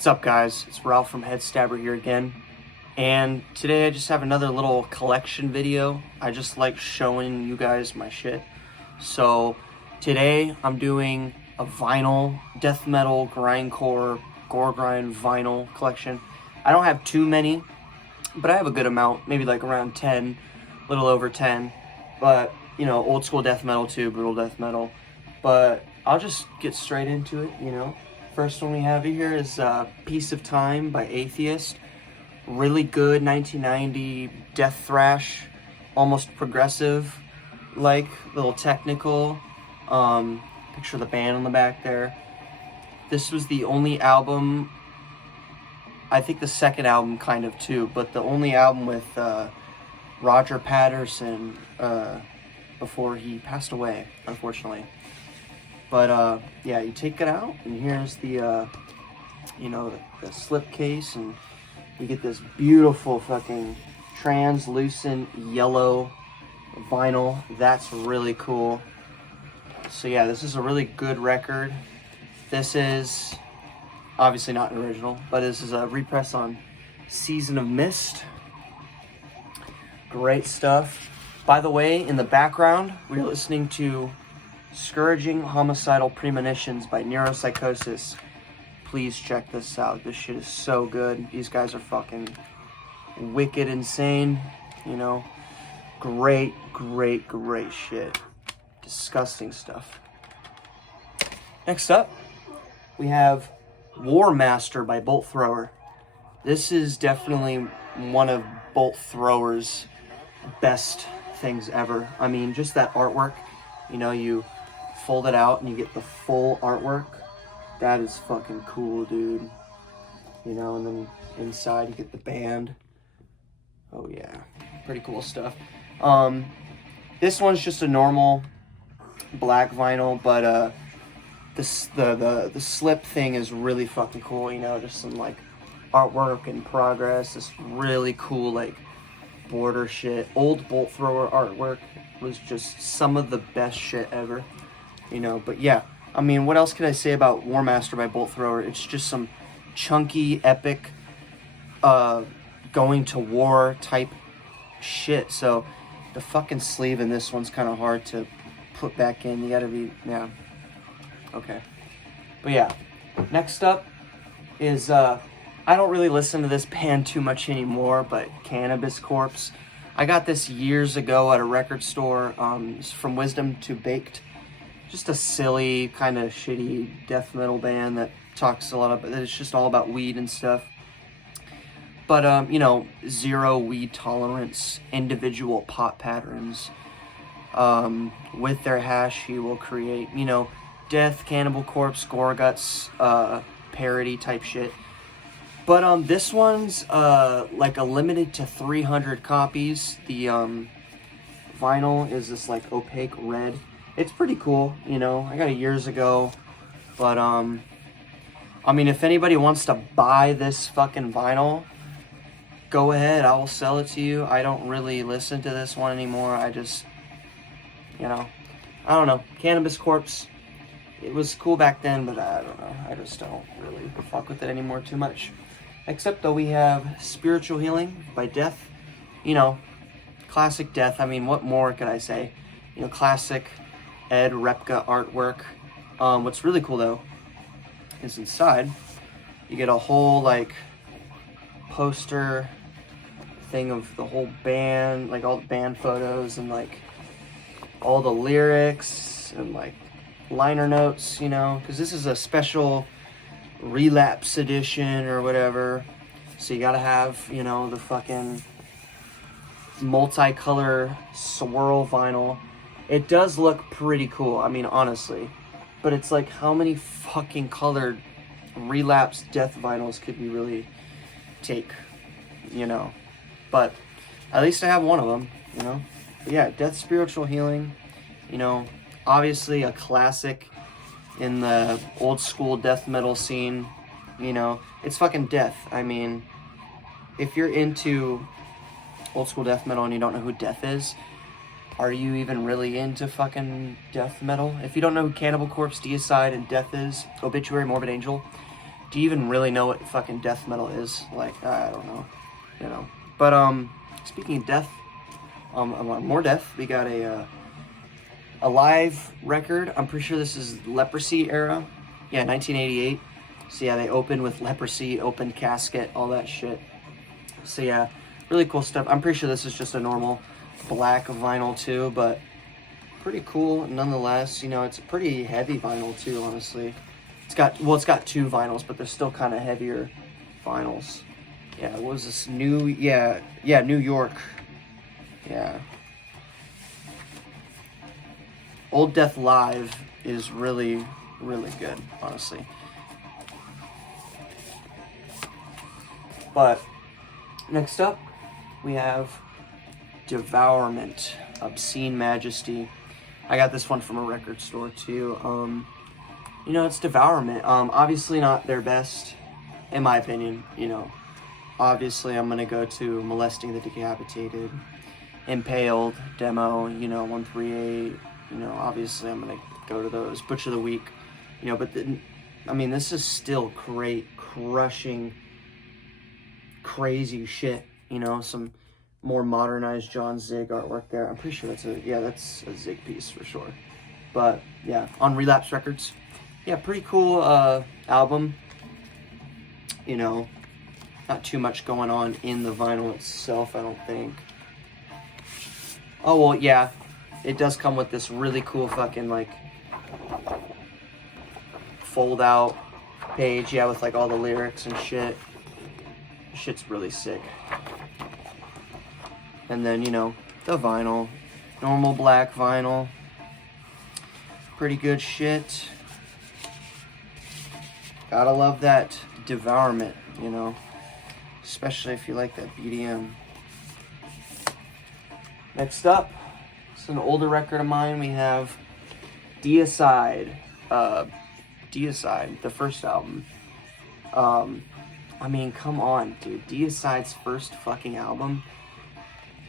What's up, guys? It's Ralph from Headstabber here again, and today I just have another little collection video. I just like showing you guys my shit. So today I'm doing a vinyl death metal grindcore gore grind vinyl collection. I don't have too many, but I have a good amount, maybe like around 10, a little over 10. But you know, old school death metal too, brutal death metal. But I'll just get straight into it, you know. First one we have here is Piece of Time by Atheist. Really good 1990 death thrash, almost progressive, like little technical. Picture the band on the back there. This was the only album, I think the second album kind of too, but the only album with Roger Patterson before he passed away, unfortunately. But yeah, you take it out, and here's the, the slip case, and you get this beautiful fucking translucent yellow vinyl. That's really cool. So yeah, this is a really good record. This is obviously not an original, but this is a repress on Season of Mist. Great stuff. By the way, in the background, we're listening to Scourging Homicidal Premonitions by Neuropsychosis. Please check this out. This shit is so good. These guys are fucking wicked insane. You know, great shit. Disgusting stuff. Next up, we have War Master by Bolt Thrower. This is definitely one of Bolt Thrower's best things ever. I mean, just that artwork. You know, you fold it out and you get the full artwork. That is fucking cool, dude. You know, and then inside you get the band. Oh yeah, pretty cool stuff. This one's just a normal black vinyl, but the slip thing is really fucking cool. You know, just some like artwork in progress. This really cool like border shit. Old Bolt Thrower artwork was just some of the best shit ever, you know. But yeah, I mean, what else can I say about War Master by Bolt Thrower? It's just some chunky, epic, going to war type shit. So the fucking sleeve in this one's kind of hard to put back in. You gotta be, yeah, okay. But yeah, next up is, I don't really listen to this band too much anymore, but Cannabis Corpse. I got this years ago at a record store. It's From Wisdom to Baked. Just a silly, kind of shitty death metal band that talks a lot about, it's just all about weed and stuff. But, you know, zero weed tolerance, individual pot patterns. With their hash, he will create, you know, death, Cannibal Corpse, Gore Guts, parody type shit. But this one's like a limited to 300 copies. The vinyl is this like opaque red. It's pretty cool, you know. I got it years ago. But I mean, if anybody wants to buy this fucking vinyl, go ahead. I will sell it to you. I don't really listen to this one anymore. I just, you know, I don't know. Cannabis Corpse, it was cool back then, but I don't know. I just don't really fuck with it anymore too much. Except though we have Spiritual Healing by Death. You know, classic Death. I mean, what more could I say? You know, classic Ed Repka artwork. What's really cool though is inside you get a whole like poster thing of the whole band, like all the band photos and like all the lyrics and like liner notes, you know, because this is a special Relapse edition or whatever, so you gotta have, you know, the fucking multicolor swirl vinyl. It does look pretty cool, I mean, honestly, but it's like, how many fucking colored Relapse death vinyls could we really take, you know? But at least I have one of them, you know. But yeah, Death Spiritual Healing, you know, obviously a classic in the old school death metal scene. You know, it's fucking Death. I mean, if you're into old school death metal and you don't know who Death is, are you even really into fucking death metal? If you don't know who Cannibal Corpse, Deicide, and Death is, Obituary, Morbid Angel, do you even really know what fucking death metal is? Like, I don't know, you know. But speaking of death, more death. We got a live record. I'm pretty sure this is Leprosy era. Yeah, 1988. So yeah, they opened with Leprosy, opened casket, all that shit. So yeah, really cool stuff. I'm pretty sure this is just a normal black vinyl too, but pretty cool nonetheless. You know, it's a pretty heavy vinyl too, honestly. It's got two vinyls, but they're still kind of heavier vinyls. Yeah, what was this? New York. Yeah. Old Death Live is really, really good, honestly. But next up, we have Devourment, Obscene Majesty. I got this one from a record store too. You know, it's Devourment. Obviously not their best, in my opinion. You know, obviously I'm gonna go to Molesting the Decapitated, Impaled, Demo. You know, 138. You know, obviously I'm gonna go to those. Butcher the Week. You know, but I mean, this is still great, crushing, crazy shit. You know, some more modernized John Zig artwork there. I'm pretty sure that's a Zig piece for sure. But yeah, on Relapse Records. Yeah, pretty cool album. You know, not too much going on in the vinyl itself, I don't think. Oh, well, yeah. It does come with this really cool fucking, like, fold-out page, yeah, with, like, all the lyrics and shit. Shit's really sick. And then, you know, the vinyl. Normal black vinyl. Pretty good shit. Gotta love that Devourment, you know. Especially if you like that BDM. Next up, it's an older record of mine. We have Deicide. Deicide, the first album. I mean, come on, dude. Deicide's first fucking album.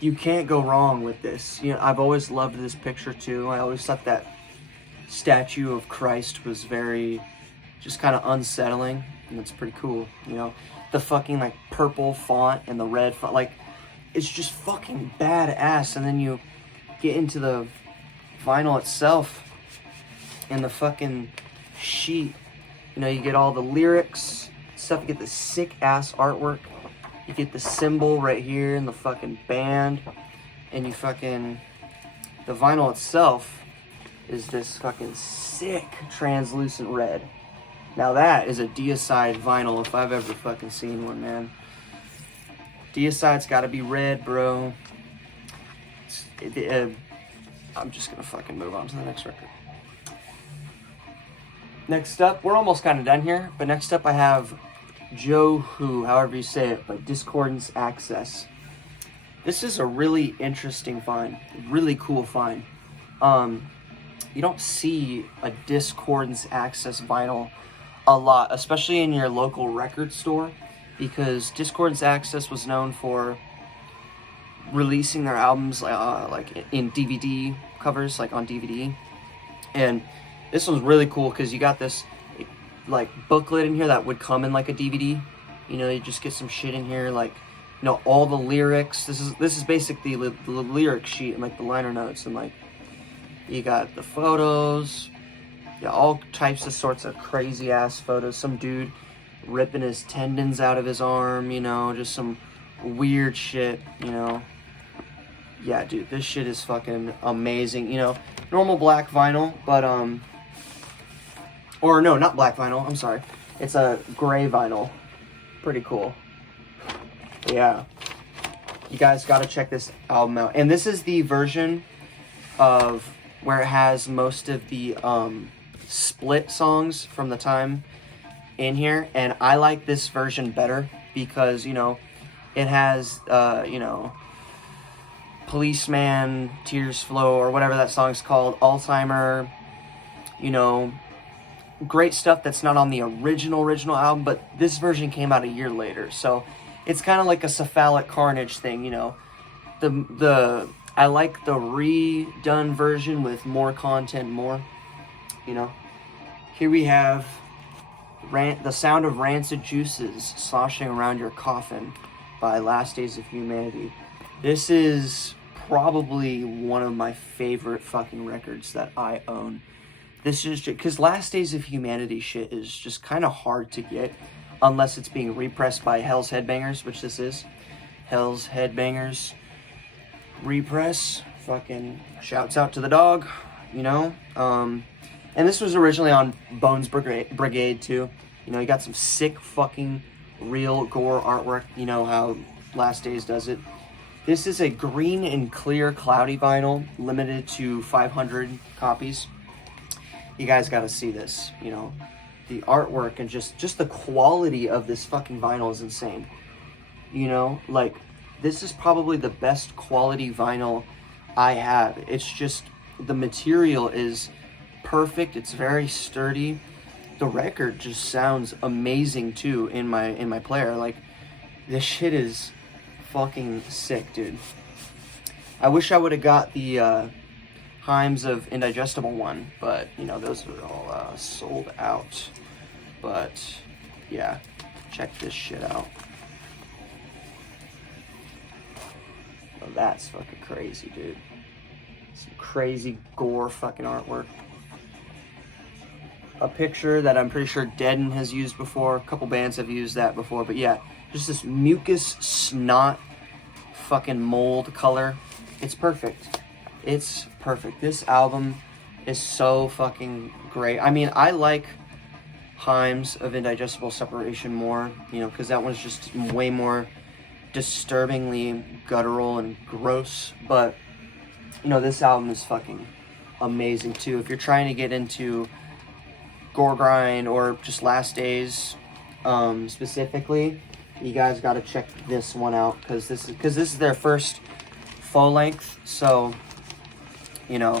You can't go wrong with this. You know, I've always loved this picture too. I always thought that statue of Christ was very, just kind of unsettling, and it's pretty cool. You know, the fucking like purple font and the red font, like, it's just fucking badass. And then you get into the vinyl itself and the fucking sheet. You know, you get all the lyrics, stuff. You get the sick ass artwork. You get the symbol right here in the fucking band. And you fucking, the vinyl itself is this fucking sick translucent red. Now that is a Deicide vinyl if I've ever fucking seen one, man. Deicide's gotta be red, bro. I'm just gonna fucking move on to the next record. Next up, we're almost kind of done here, but next up I have Joe Who, however you say it, but Discordance Access. This is a really interesting find, really cool find. You don't see a Discordance Access vinyl a lot, especially in your local record store, because Discordance Access was known for releasing their albums like in DVD covers, like on DVD. And this one's really cool because you got this like booklet in here that would come in like a DVD. You know, you just get some shit in here, like, you know, all the lyrics. This is basically the lyric sheet and like the liner notes, and like you got the photos. Yeah, all types of sorts of crazy ass photos. Some dude ripping his tendons out of his arm, you know, just some weird shit, you know. Yeah, dude, this shit is fucking amazing. You know, normal black vinyl, but or no, not black vinyl, I'm sorry. It's a gray vinyl. Pretty cool. But yeah. You guys gotta check this album out. And this is the version of where it has most of the split songs from the time in here, and I like this version better because, you know, it has you know, Policeman, Tears Flow, or whatever that song's called, Alzheimer, you know, great stuff that's not on the original album, but this version came out a year later, so it's kind of like a Cephalic Carnage thing, you know. I like the redone version with more content, more, you know. Here we have The Sound of Rancid Juices Sloshing Around Your Coffin by Last Days of Humanity. This is probably one of my favorite fucking records that I own. This is just because Last Days of Humanity shit is just kind of hard to get unless it's being repressed by Hell's Headbangers, which this is. Hell's Headbangers repress. Fucking shouts out to the dog, you know. And this was originally on Bones Brigade too. You know, you got some sick fucking real gore artwork. You know how Last Days does it. This is a green and clear cloudy vinyl, limited to 500 copies. You guys got to see this. You know, the artwork and just the quality of this fucking vinyl is insane. You know, like, this is probably the best quality vinyl I have. It's just, the material is perfect. It's very sturdy. The record just sounds amazing too in my player. Like, this shit is fucking sick, dude. I wish I would have got the Himes of Indigestible one, but you know, those are all sold out. But yeah, check this shit out. Oh, that's fucking crazy, dude. Some crazy gore fucking artwork. A picture that I'm pretty sure Deaden has used before. A couple bands have used that before. But yeah, just this mucus snot fucking mold color. It's perfect. It's perfect. This album is so fucking great. I mean, I like Himes of Indigestible Separation more, you know, because that one's just way more disturbingly guttural and gross. But, you know, this album is fucking amazing too. If you're trying to get into gore grind or just Last Days specifically, you guys got to check this one out, because this is their first full length. So, you know,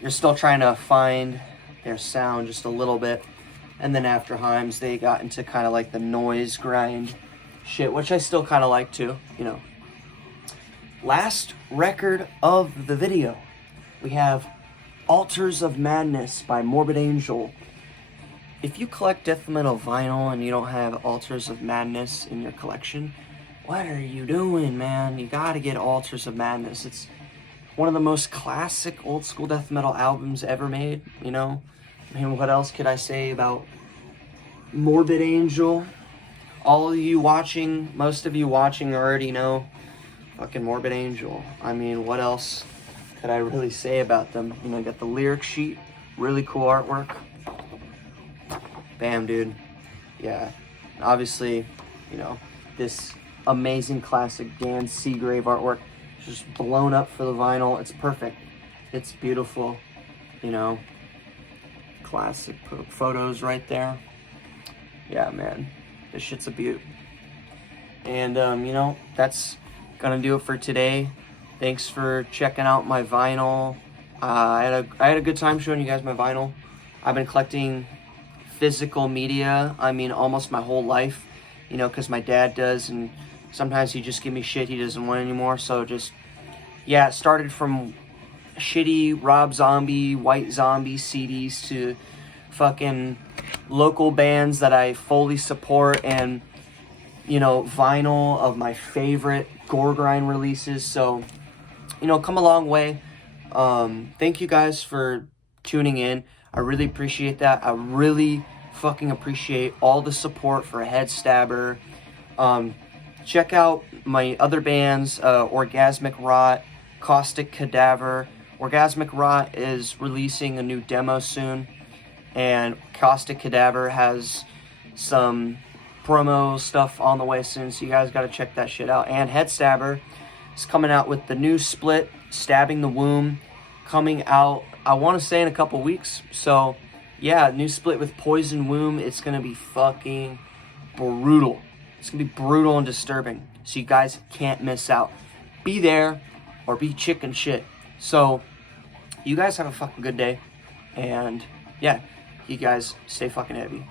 you're still trying to find their sound just a little bit. And then after Himes, they got into kind of like the noise grind shit, which I still kind of like too, you know. Last record of the video, we have Altars of Madness by Morbid Angel. If you collect death metal vinyl and you don't have Altars of Madness in your collection, what are you doing, man? You gotta get Altars of Madness. It's one of the most classic old school death metal albums ever made, you know? I mean, what else could I say about Morbid Angel? All of you watching, most of you watching already know fucking Morbid Angel. I mean, what else could I really say about them? You know, you got the lyric sheet, really cool artwork. Bam, dude. Yeah. Obviously, you know, this amazing classic Dan Seagrave artwork just blown up for the vinyl. It's perfect. It's beautiful, you know. Classic photos right there. Yeah, man. This shit's a beaut. And, you know, that's gonna do it for today. Thanks for checking out my vinyl. I had a good time showing you guys my vinyl. I've been collecting physical media, I mean, almost my whole life, you know, because my dad does, and sometimes he just give me shit he doesn't want anymore. So just, yeah, it started from shitty Rob Zombie, White Zombie CDs to fucking local bands that I fully support, and, you know, vinyl of my favorite gore grind releases. So, you know, come a long way. Thank you guys for tuning in. I really appreciate that. I really fucking appreciate all the support for Headstabber. Check out my other bands, Orgasmic Rot, Caustic Cadaver. Orgasmic Rot is releasing a new demo soon, and Caustic Cadaver has some promo stuff on the way soon, so you guys got to check that shit out. And Headstabber is coming out with the new split, Stabbing the Womb, coming out, I want to say, in a couple weeks. So yeah, new split with Poison Womb. It's gonna be fucking brutal. It's gonna be brutal and disturbing, so you guys can't miss out. Be there or be chicken shit. So you guys have a fucking good day, and yeah, you guys stay fucking heavy.